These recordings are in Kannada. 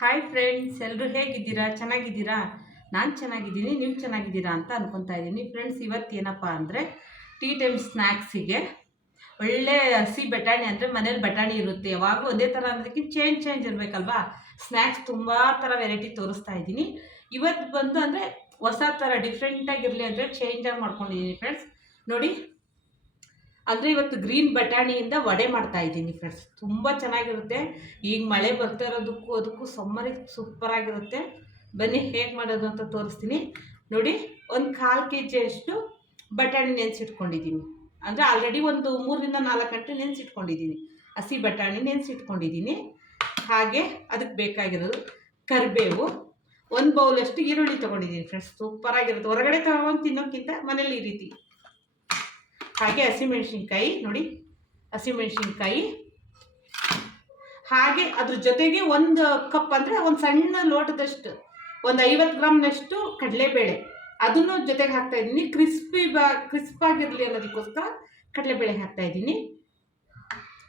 ಹಾಯ್ ಫ್ರೆಂಡ್ಸ್, ಎಲ್ಲರೂ ಹೇಗಿದ್ದೀರಾ? ಚೆನ್ನಾಗಿದ್ದೀರಾ? ನಾನು ಚೆನ್ನಾಗಿದ್ದೀನಿ, ನೀವು ಚೆನ್ನಾಗಿದ್ದೀರಾ ಅಂತ ಅನ್ಕೊತಾ ಇದ್ದೀನಿ. ಫ್ರೆಂಡ್ಸ್, ಇವತ್ತು ಏನಪ್ಪ ಅಂದರೆ ಟೀ ಟೈಮ್ ಸ್ನ್ಯಾಕ್ಸಿಗೆ ಒಳ್ಳೆ ಹಸಿ ಬಟಾಣಿ, ಅಂದರೆ ಮನೇಲಿ ಬಟಾಣಿ ಇರುತ್ತೆ, ಯಾವಾಗಲೂ ಒಂದೇ ಥರ ಅನ್ನೋದಕ್ಕೆ ಚೇಂಜ್ ಇರಬೇಕಲ್ವಾ? ಸ್ನ್ಯಾಕ್ಸ್ ತುಂಬ ಥರ ವೆರೈಟಿ ತೋರಿಸ್ತಾ ಇದ್ದೀನಿ. ಇವತ್ತು ಬಂದು ಅಂದರೆ ಹೊಸ ಥರ ಡಿಫ್ರೆಂಟಾಗಿರಲಿ ಅಂದರೆ ಚೇಂಜಾಗಿ ಮಾಡ್ಕೊಂಡಿದ್ದೀನಿ ಫ್ರೆಂಡ್ಸ್. ನೋಡಿ, ಅಂದರೆ ಇವತ್ತು ಗ್ರೀನ್ ಬಟಾಣಿಯಿಂದ ವಡೆ ಮಾಡ್ತಾ ಇದ್ದೀನಿ ಫ್ರೆಂಡ್ಸ್. ತುಂಬ ಚೆನ್ನಾಗಿರುತ್ತೆ. ಈಗ ಮಳೆ ಬರ್ತಾ ಇರೋದಕ್ಕೂ ಅದಕ್ಕೂ ಸಮ್ಮರಿಗೆ ಸೂಪರಾಗಿರುತ್ತೆ. ಬನ್ನಿ ಹೇಗೆ ಮಾಡೋದು ಅಂತ ತೋರಿಸ್ತೀನಿ. ನೋಡಿ, ಒಂದು 1/4 kg ಅಷ್ಟು ಬಟಾಣಿ ನೆನೆಸಿಟ್ಕೊಂಡಿದ್ದೀನಿ. ಅಂದರೆ ಆಲ್ರೆಡಿ ಒಂದು 3ರಿಂದ 4 ಗಂಟೆ ನೆನೆಸಿಟ್ಕೊಂಡಿದ್ದೀನಿ. ಹಸಿ ಬಟಾಣಿ ನೆನೆಸಿಟ್ಕೊಂಡಿದ್ದೀನಿ. ಹಾಗೆ ಅದಕ್ಕೆ ಬೇಕಾಗಿರೋದು ಕರಿಬೇವು, 1 ಬೌಲಷ್ಟು ಈರುಳ್ಳಿ ತೊಗೊಂಡಿದ್ದೀನಿ ಫ್ರೆಂಡ್ಸ್. ಸೂಪರಾಗಿರುತ್ತೆ. ಹೊರಗಡೆ ತೊಗೊಂಡು ತಿನ್ನೋಕ್ಕಿಂತ ಮನೇಲಿ ಈ ರೀತಿ. ಹಾಗೆ ಹಸಿಮೆಣ್ಸಿನ್ಕಾಯಿ, ನೋಡಿ ಹಸಿಮೆಣ್ಸಿನ್ಕಾಯಿ. ಹಾಗೆ ಅದ್ರ ಜೊತೆಗೆ 1 ಕಪ್ ಅಂದರೆ ಒಂದು ಸಣ್ಣ ಲೋಟದಷ್ಟು, ಒಂದು 50 ಗ್ರಾಮ್ನಷ್ಟು ಕಡಲೆಬೇಳೆ, ಅದನ್ನು ಜೊತೆಗೆ ಹಾಕ್ತಾಯಿದ್ದೀನಿ. ಕ್ರಿಸ್ಪಾಗಿರಲಿ ಅನ್ನೋದಕ್ಕೋಸ್ಕರ ಕಡಲೆಬೇಳೆ ಹಾಕ್ತಾಯಿದ್ದೀನಿ.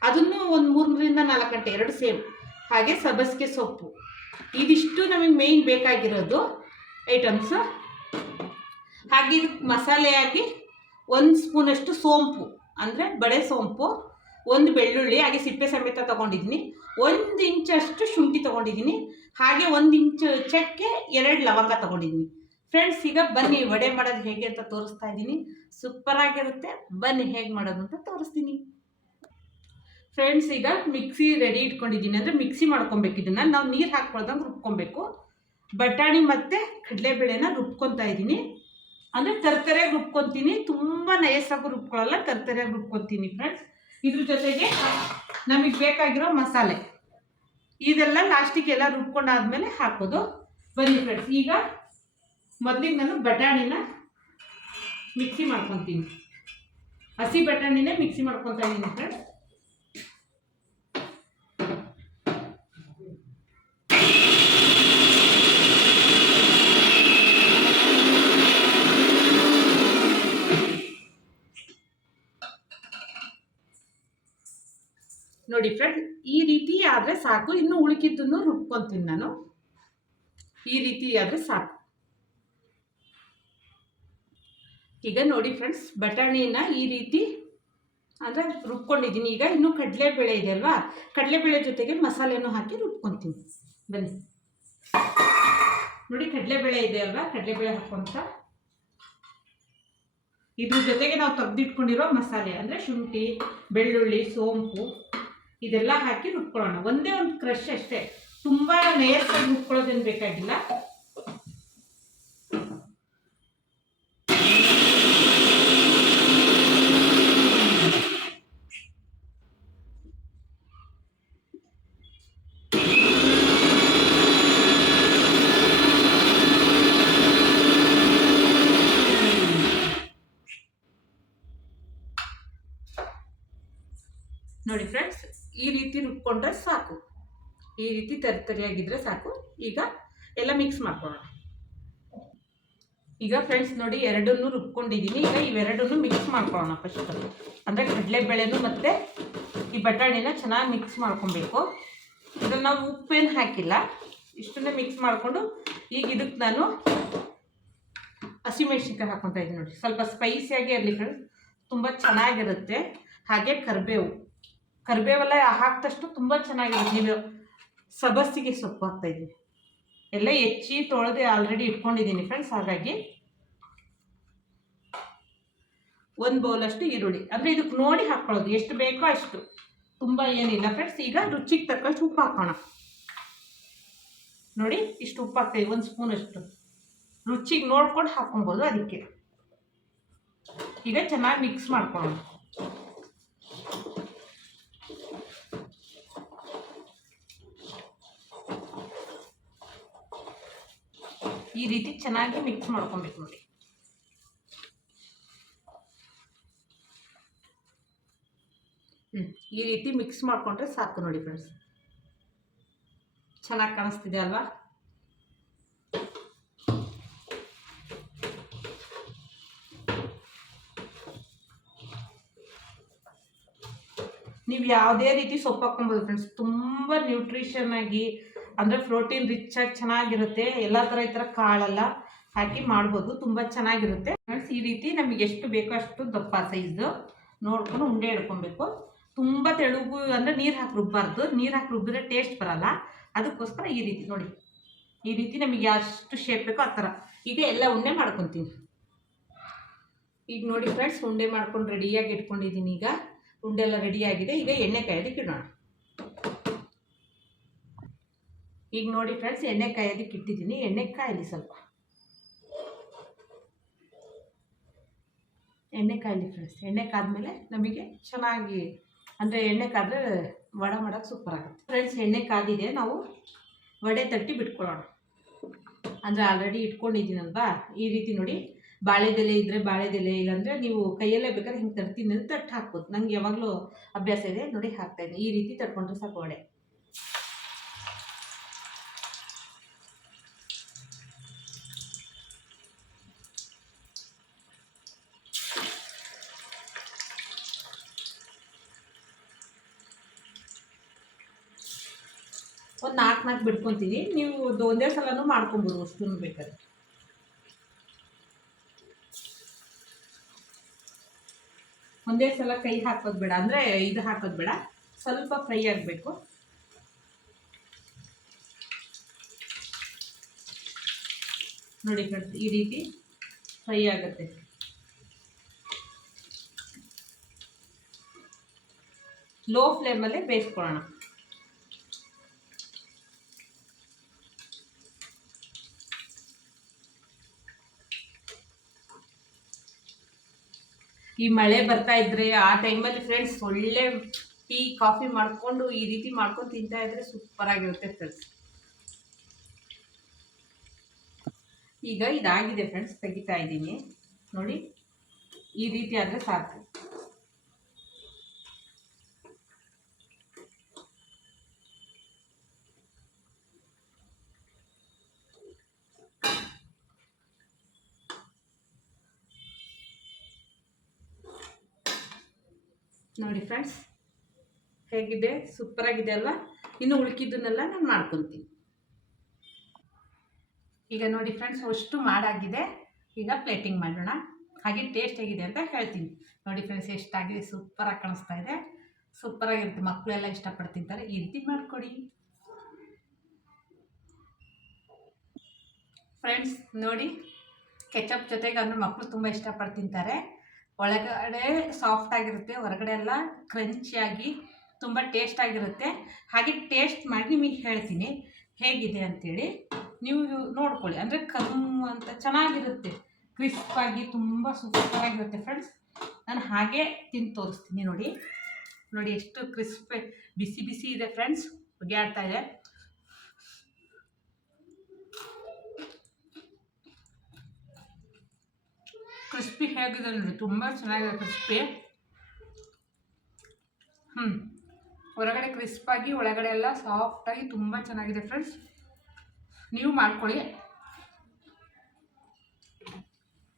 ಅದನ್ನು ಒಂದು 3ರಿಂದ 4 ಗಂಟೆ, 2 ಸೇಮ್. ಹಾಗೆ ಸಬ್ಬಸಿಗೆ ಸೊಪ್ಪು. ಇದಿಷ್ಟು ನಮಗೆ ಮೇಯ್ನ್ ಬೇಕಾಗಿರೋದು ಐಟಮ್ಸು. ಹಾಗೆ ಇದಕ್ಕೆ ಮಸಾಲೆಯಾಗಿ 1 ಸ್ಪೂನಷ್ಟು ಸೋಂಪು, ಅಂದರೆ ಬಡೆ ಸೋಂಪು, 1 ಬೆಳ್ಳುಳ್ಳಿ, ಹಾಗೆ ಸಿಪ್ಪೆ ಸಮೇತ ತೊಗೊಂಡಿದ್ದೀನಿ. 1 ಇಂಚಷ್ಟು ಶುಂಠಿ ತೊಗೊಂಡಿದ್ದೀನಿ. ಹಾಗೆ 1 ಇಂಚು ಚಕ್ಕೆ, 2 ಲವಂಗ ತೊಗೊಂಡಿದ್ದೀನಿ ಫ್ರೆಂಡ್ಸ್. ಈಗ ಬನ್ನಿ ವಡೆ ಮಾಡೋದು ಹೇಗೆ ಅಂತ ತೋರಿಸ್ತಾ ಇದ್ದೀನಿ. ಸೂಪರಾಗಿರುತ್ತೆ. ಬನ್ನಿ ಹೇಗೆ ಮಾಡೋದು ಅಂತ ತೋರಿಸ್ತೀನಿ ಫ್ರೆಂಡ್ಸ್. ಈಗ ಮಿಕ್ಸಿ ರೆಡಿ ಇಟ್ಕೊಂಡಿದ್ದೀನಿ, ಅಂದರೆ ಮಿಕ್ಸಿ ಮಾಡ್ಕೊಬೇಕು. ಇದನ್ನು ನಾವು ನೀರು ಹಾಕ್ಕೊಳ್ದಂಗೆ ರುಬ್ಕೊಬೇಕು. ಬಟಾಣಿ ಮತ್ತು ಕಡಲೆಬೇಳೆನ ರುಬ್ಕೊತಾ ಇದ್ದೀನಿ. ಅಂದರೆ ತರಕಾರಿಯಾಗಿ ರುಬ್ಕೊತೀನಿ, ತುಂಬ ನಯಸ್ಸಾಗೂ ರುಬ್ಕೊಳ್ಳಲ್ಲ, ತರಕಾರಿಯಾಗಿ ರುಬ್ಕೊತೀನಿ ಫ್ರೆಂಡ್ಸ್. ಇದ್ರ ಜೊತೆಗೆ ನಮಗೆ ಬೇಕಾಗಿರೋ ಮಸಾಲೆ ಇದೆಲ್ಲ ಲಾಸ್ಟಿಗೆಲ್ಲ ರುಬ್ಕೊಂಡಾದ್ಮೇಲೆ ಹಾಕೋದು. ಬನ್ನಿ ಫ್ರೆಂಡ್ಸ್, ಈಗ ಮೊದಲಿಗೆ ನಾನು ಬಟಾಣಿನ ಮಿಕ್ಸಿ ಮಾಡ್ಕೊತೀನಿ. ಹಸಿ ಬಟಾಣಿನೇ ಮಿಕ್ಸಿ ಮಾಡ್ಕೊತಾ ಇದ್ದೀನಿ ಫ್ರೆಂಡ್ಸ್. ನೋಡಿ ಫ್ರೆಂಡ್ಸ್, ಈ ರೀತಿ ಆದರೆ ಸಾಕು. ಇನ್ನು ಉಳುಕಿದ್ದನ್ನು ರುಬ್ಕೊತೀನಿ ನಾನು. ಈ ರೀತಿ ಆದರೆ ಸಾಕು. ಈಗ ನೋಡಿ ಫ್ರೆಂಡ್ಸ್, ಬಟಾಣಿನ ಈ ರೀತಿ ಅಂದರೆ ರುಬ್ಕೊಂಡಿದ್ದೀನಿ. ಈಗ ಇನ್ನು ಕಡಲೆಬೇಳೆ ಇದೆ ಅಲ್ವಾ, ಕಡಲೆಬೇಳೆ ಜೊತೆಗೆ ಮಸಾಲೆನೂ ಹಾಕಿ ರುಬ್ಕೊತೀನಿ. ಬನ್ನಿ ನೋಡಿ, ಕಡಲೆಬೇಳೆ ಇದೆ ಅಲ್ವಾ, ಕಡಲೆಬೇಳೆ ಹಾಕ್ಕೊಂತ ಇದ್ರ ಜೊತೆಗೆ ನಾವು ತೆಗೆದಿಟ್ಕೊಂಡಿರೋ ಮಸಾಲೆ, ಅಂದರೆ ಶುಂಠಿ, ಬೆಳ್ಳುಳ್ಳಿ, ಸೋಂಪು ಇದೆಲ್ಲ ಹಾಕಿ ರುಬ್ಕೊಳ್ಳೋಣ. ಒಂದೇ ಒಂದು ಕ್ರಶ್ ಅಷ್ಟೇ, ತುಂಬ ನಯಸ್ಸಾಗಿ ರುಬ್ಕೊಳ್ಳೋದೇನು ಬೇಕಾಗಿಲ್ಲ. ನೋಡಿ ಫ್ರೆಂಡ್ಸ್, ಈ ರೀತಿ ರುಬ್ಕೊಂಡ್ರೆ ಸಾಕು. ಈ ರೀತಿ ತರಿಯಾಗಿದ್ರೆ ಸಾಕು. ಈಗ ಎಲ್ಲ ಮಿಕ್ಸ್ ಮಾಡ್ಕೊಳ್ಳೋಣ. ಈಗ ಫ್ರೆಂಡ್ಸ್ ನೋಡಿ, ಎರಡನ್ನೂ ರುಬ್ಕೊಂಡಿದ್ದೀನಿ. ಈಗ ಇವೆರಡನ್ನೂ ಮಿಕ್ಸ್ ಮಾಡ್ಕೊಳ್ಳೋಣ ಫಸ್ಟ್. ಅಂದರೆ ಕಡಲೆಬೇಳೆನೂ ಮತ್ತು ಈ ಬಟಾಣಿನ ಚೆನ್ನಾಗಿ ಮಿಕ್ಸ್ ಮಾಡ್ಕೊಬೇಕು. ಇದನ್ನು ನಾವು ಉಪ್ಪೇನು ಹಾಕಿಲ್ಲ, ಇಷ್ಟನ್ನೇ ಮಿಕ್ಸ್ ಮಾಡಿಕೊಂಡು ಈಗ ಇದಕ್ಕೆ ನಾನು ಹಸಿಮೆಣ್ಸಿನ್ಕಾಯಿ ಹಾಕ್ಕೊತಾ ಇದ್ದೀನಿ. ನೋಡಿ, ಸ್ವಲ್ಪ ಸ್ಪೈಸಿಯಾಗಿ ಇರಲಿ ಫ್ರೆಂಡ್ಸ್, ತುಂಬ ಚೆನ್ನಾಗಿರುತ್ತೆ. ಹಾಗೆ ಕರಿಬೇವೆಲ್ಲ ಹಾಕಿದಷ್ಟು ತುಂಬ ಚೆನ್ನಾಗಿರುತ್ತೆ. ನೀವು ಸಬ್ಬಸಿಗೆ ಸೊಪ್ಪು ಹಾಕ್ತಾಯಿದ್ದೀನಿ, ಎಲ್ಲ ಹೆಚ್ಚಿ ತೊಳೆದು ಆಲ್ರೆಡಿ ಇಟ್ಕೊಂಡಿದ್ದೀನಿ ಫ್ರೆಂಡ್ಸ್. ಹಾಗಾಗಿ 1 ಬೌಲಷ್ಟು ಈರುಳ್ಳಿ, ಅಂದರೆ ಇದಕ್ಕೆ ನೋಡಿ ಹಾಕ್ಕೊಳ್ಳೋದು, ಎಷ್ಟು ಬೇಕೋ ಅಷ್ಟು, ತುಂಬ ಏನಿಲ್ಲ ಫ್ರೆಂಡ್ಸ್. ಈಗ ರುಚಿಗೆ ತಕ್ಕಷ್ಟು ಉಪ್ಪು ಹಾಕೋಣ. ನೋಡಿ, ಇಷ್ಟು ಉಪ್ಪು ಹಾಕ್ತಾಯಿದ್ದೀವಿ, 1 ಸ್ಪೂನಷ್ಟು. ರುಚಿಗೆ ನೋಡ್ಕೊಂಡು ಹಾಕ್ಕೊಬೋದು. ಅದಕ್ಕೆ ಈಗ ಚೆನ್ನಾಗಿ ಮಿಕ್ಸ್ ಮಾಡ್ಕೊಳ್ಳೋಣ. ಈ ರೀತಿ ಚೆನ್ನಾಗಿ ಮಿಕ್ಸ್ ಮಾಡ್ಕೊಬೇಕು. ನೋಡಿ, ಈ ರೀತಿ ಮಿಕ್ಸ್ ಮಾಡಿಕೊಂಡ್ರೆ ಸಾಕು. ನೋಡಿ ಫ್ರೆಂಡ್ಸ್, ಚೆನ್ನಾಗಿ ಕಾಣಿಸ್ತಿದೆ ಅಲ್ವಾ? ನೀವು ಯಾವುದೇ ರೀತಿ ಸೊಪ್ಪು ಹಾಕ್ಕೊಬೋದು ಫ್ರೆಂಡ್ಸ್. ತುಂಬ ನ್ಯೂಟ್ರಿಷನ್ ಆಗಿ ಅಂದರೆ ಪ್ರೋಟೀನ್ ರಿಚ್ ಆಗಿ ಚೆನ್ನಾಗಿರುತ್ತೆ. ಎಲ್ಲ ಥರ ಈ ಥರ ಕಾಳೆಲ್ಲ ಹಾಕಿ ಮಾಡ್ಬೋದು, ತುಂಬ ಚೆನ್ನಾಗಿರುತ್ತೆ ಫ್ರೆಂಡ್ಸ್. ಈ ರೀತಿ ನಮಗೆ ಎಷ್ಟು ಬೇಕೋ ಅಷ್ಟು ದಪ್ಪ ಸೈಜು ನೋಡ್ಕೊಂಡು ಉಂಡೆ ಹಿಡ್ಕೊಬೇಕು. ತುಂಬ ತೆಳುಗು ಅಂದರೆ ನೀರು ಹಾಕಿ ರುಬ್ಬಾರ್ದು, ನೀರು ಹಾಕಿ ರುಬ್ಬಿದ್ರೆ ಟೇಸ್ಟ್ ಬರಲ್ಲ. ಅದಕ್ಕೋಸ್ಕರ ಈ ರೀತಿ ನೋಡಿ, ಈ ರೀತಿ ನಮಗೆ ಎಷ್ಟು ಶೇಪ್ ಬೇಕೋ ಆ ಥರ. ಈಗ ಎಲ್ಲ ಉಂಡೆ ಮಾಡ್ಕೊತೀನಿ. ಈಗ ನೋಡಿ ಫ್ರೆಂಡ್ಸ್, ಉಂಡೆ ಮಾಡ್ಕೊಂಡು ರೆಡಿಯಾಗಿ ಇಟ್ಕೊಂಡಿದ್ದೀನಿ. ಈಗ ಉಂಡೆ ಎಲ್ಲ ರೆಡಿಯಾಗಿದೆ. ಈಗ ಎಣ್ಣೆ ಕಾಯೋದಕ್ಕೆ ಇಡೋಣ. ಈಗ ನೋಡಿ ಫ್ರೆಂಡ್ಸ್, ಎಣ್ಣೆ ಕಾಯೋದಕ್ಕೆ ಇಟ್ಟಿದ್ದೀನಿ. ಎಣ್ಣೆ ಕಾಯಲಿ, ಸ್ವಲ್ಪ ಎಣ್ಣೆ ಕಾಯಲಿ ಫ್ರೆಂಡ್ಸ್. ಎಣ್ಣೆ ಕಾದ್ಮೇಲೆ ನಮಗೆ ಚೆನ್ನಾಗಿ ಅಂದರೆ ಎಣ್ಣೆ ಕಾದ್ರೆ ವಡೆ ಮಾಡೋಕ್ಕೆ ಸೂಪರ್ ಆಗುತ್ತೆ ಫ್ರೆಂಡ್ಸ್. ಎಣ್ಣೆ ಕಾದಿದೆ, ನಾವು ವಡೆ ತಟ್ಟಿ ಬಿಟ್ಕೊಳ್ಳೋಣ. ಅಂದರೆ ಆಲ್ರೆಡಿ ಇಟ್ಕೊಂಡಿದ್ದೀನಲ್ವಾ, ಈ ರೀತಿ ನೋಡಿ. ಬಾಳೆದೆಲೆ ಇದ್ದರೆ ಬಾಳೆದೆಲೆ, ಇಲ್ಲಾಂದರೆ ನೀವು ಕೈಯಲ್ಲೇ ಬೇಕಾದ್ರೆ ಹಿಂಗೆ ತಟ್ತೀನಿ ಅಂತ ತಟ್ಟು ಹಾಕ್ಬೋದು. ನಂಗೆ ಯಾವಾಗಲೂ ಅಭ್ಯಾಸ ಇದೆ ನೋಡಿ, ಹಾಕ್ತಾಯಿದ್ದೀನಿ. ಈ ರೀತಿ ತಟ್ಕೊಂಡ್ರೆ ಸಾಕು ವಡೆ. ಒಂದು 4 ಬಿಡ್ಕೊತೀನಿ. ನೀವು ಒಂದೇ ಸಲನೂ ಮಾಡ್ಕೊಬೋದು, ಅಷ್ಟು ಬೇಕಾದ್ರೆ. ಒಂದೇ ಸಲ ಕೈ ಹಾಕೋದು ಬೇಡ, ಅಂದರೆ ಇದು ಹಾಕೋದು ಬೇಡ, ಸ್ವಲ್ಪ ಫ್ರೈ ಆಗಬೇಕು. ನೋಡಿ ಫ್ರೆಂಡ್ಸ್, ಈ ರೀತಿ ಫ್ರೈ ಆಗುತ್ತೆ. ಲೋ ಫ್ಲೇಮಲ್ಲೇ ಬೇಯಿಸ್ಕೊಳ್ಳೋಣ. ಈ ಮಳೆ ಬರ್ತಾ ಇದ್ರೆ ಆ ಟೈಮಲ್ಲಿ ಫ್ರೆಂಡ್ಸ್ ಒಳ್ಳೆ ಟೀ ಕಾಫಿ ಮಾಡಿಕೊಂಡು ಈ ರೀತಿ ಮಾಡ್ಕೊಂಡು ತಿಂತಾ ಇದ್ರೆ ಸೂಪರ್ ಆಗಿರುತ್ತೆ ಫ್ರೆಂಡ್ಸ್. ಈಗ ಇದಾಗಿದೆ ಫ್ರೆಂಡ್ಸ್, ತೆಗಿತಾ ಇದ್ದೀನಿ ನೋಡಿ. ಈ ರೀತಿ ಆದರೆ ಸಾಕು. ನೋಡಿ ಫ್ರೆಂಡ್ಸ್, ಹೇಗಿದೆ, ಸೂಪರ್ ಆಗಿದೆ ಅಲ್ವಾ. ಇನ್ನು ಉಳ್ಕಿದ್ದನ್ನೆಲ್ಲ ನಾನು ಮಾಡ್ಕೊತೀನಿ. ಈಗ ನೋಡಿ ಫ್ರೆಂಡ್ಸ್, ಅಷ್ಟು ಮಾಡಾಗಿದೆ. ಈಗ ಪ್ಲೇಟಿಂಗ್ ಮಾಡೋಣ. ಹಾಗೆ ಟೇಸ್ಟ್ ಹೇಗಿದೆ ಅಂತ ಹೇಳ್ತೀನಿ. ನೋಡಿ ಫ್ರೆಂಡ್ಸ್, ಎಷ್ಟಾಗಿದೆ, ಸೂಪರಾಗಿ ಕಾಣಿಸ್ತಾ ಇದೆ. ಸೂಪರಾಗಿರುತ್ತೆ, ಮಕ್ಕಳೆಲ್ಲ ಇಷ್ಟಪಟ್ಟು ತಿಂತಾರೆ. ಈ ರೀತಿ ಮಾಡಿಕೊಡಿ ಫ್ರೆಂಡ್ಸ್. ನೋಡಿ, ಕೆಚಪ್ ಜೊತೆಗೆ ಅಂದರೆ ಮಕ್ಕಳು ತುಂಬ ಇಷ್ಟಪಟ್ಟು ತಿಂತಾರೆ. ಒಳಗಡೆ ಸಾಫ್ಟ್ ಆಗಿರುತ್ತೆ, ಹೊರಗಡೆ ಎಲ್ಲ ಕ್ರಂಚಿಯಾಗಿ ತುಂಬ ಟೇಸ್ಟ್ ಆಗಿರುತ್ತೆ. ಹಾಗೆ ಟೇಸ್ಟ್ ಮಾಡಿ ನಿಮಗೆ ಹೇಳ್ತೀನಿ ಹೇಗಿದೆ ಅಂಥೇಳಿ. ನೀವು ನೋಡ್ಕೊಳ್ಳಿ, ಅಂದರೆ ಕಮ್ಮು ಅಂತ ಚೆನ್ನಾಗಿರುತ್ತೆ, ಕ್ರಿಸ್ಪಾಗಿ ತುಂಬ ಸೂಪರಾಗಿರುತ್ತೆ ಫ್ರೆಂಡ್ಸ್. ನಾನು ಹಾಗೆ ತಿಂದು ತೋರಿಸ್ತೀನಿ. ನೋಡಿ ನೋಡಿ ಎಷ್ಟು ಕ್ರಿಸ್ಪ್, ಬಿಸಿ ಬಿಸಿ ಇದೆ ಫ್ರೆಂಡ್ಸ್, ಒಗ್ಯಾಡ್ತಾ ಇದೆ. ಕ್ರಿಸ್ಪಿ ಹೇಗಿದೆ ನೋಡಿ, ತುಂಬ ಚೆನ್ನಾಗಿದೆ ಕ್ರಿಸ್ಪಿ. ಹೊರಗಡೆ ಕ್ರಿಸ್ಪಾಗಿ ಒಳಗಡೆ ಎಲ್ಲ ಸಾಫ್ಟಾಗಿ ತುಂಬ ಚೆನ್ನಾಗಿದೆ ಫ್ರೆಂಡ್ಸ್. ನೀವು ಮಾಡ್ಕೊಳ್ಳಿ.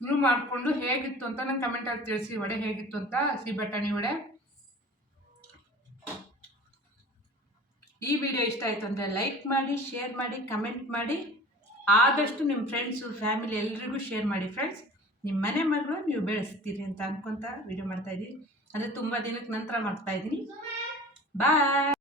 ನೀವು ಮಾಡಿಕೊಂಡು ಹೇಗಿತ್ತು ಅಂತ ನಂಗೆ ಕಮೆಂಟಲ್ಲಿ ತಿಳಿಸಿ. ವಡೆ ಹೇಗಿತ್ತು ಅಂತ, ಹಸಿ ಬಟಾಣಿ ವಡೆ. ಈ ವಿಡಿಯೋ ಇಷ್ಟ ಆಯಿತು ಅಂದರೆ ಲೈಕ್ ಮಾಡಿ, ಶೇರ್ ಮಾಡಿ, ಕಮೆಂಟ್ ಮಾಡಿ. ಆದಷ್ಟು ನಿಮ್ಮ ಫ್ರೆಂಡ್ಸು, ಫ್ಯಾಮಿಲಿ ಎಲ್ರಿಗೂ ಶೇರ್ ಮಾಡಿ ಫ್ರೆಂಡ್ಸ್. ನಿಮ್ಮ ಮನೆ ಮಗಳು ನೀವು ಬೆಳೆಸ್ತೀರಿ ಅಂತ ಅಂದ್ಕೊತ ವಿಡಿಯೋ ಮಾಡ್ತಾಯಿದ್ದೀನಿ. ಅಂದರೆ ತುಂಬ ದಿನಕ್ಕೆ ನಂತರ ಮಾಡ್ತಾಯಿದ್ದೀನಿ. ಬಾಯ್.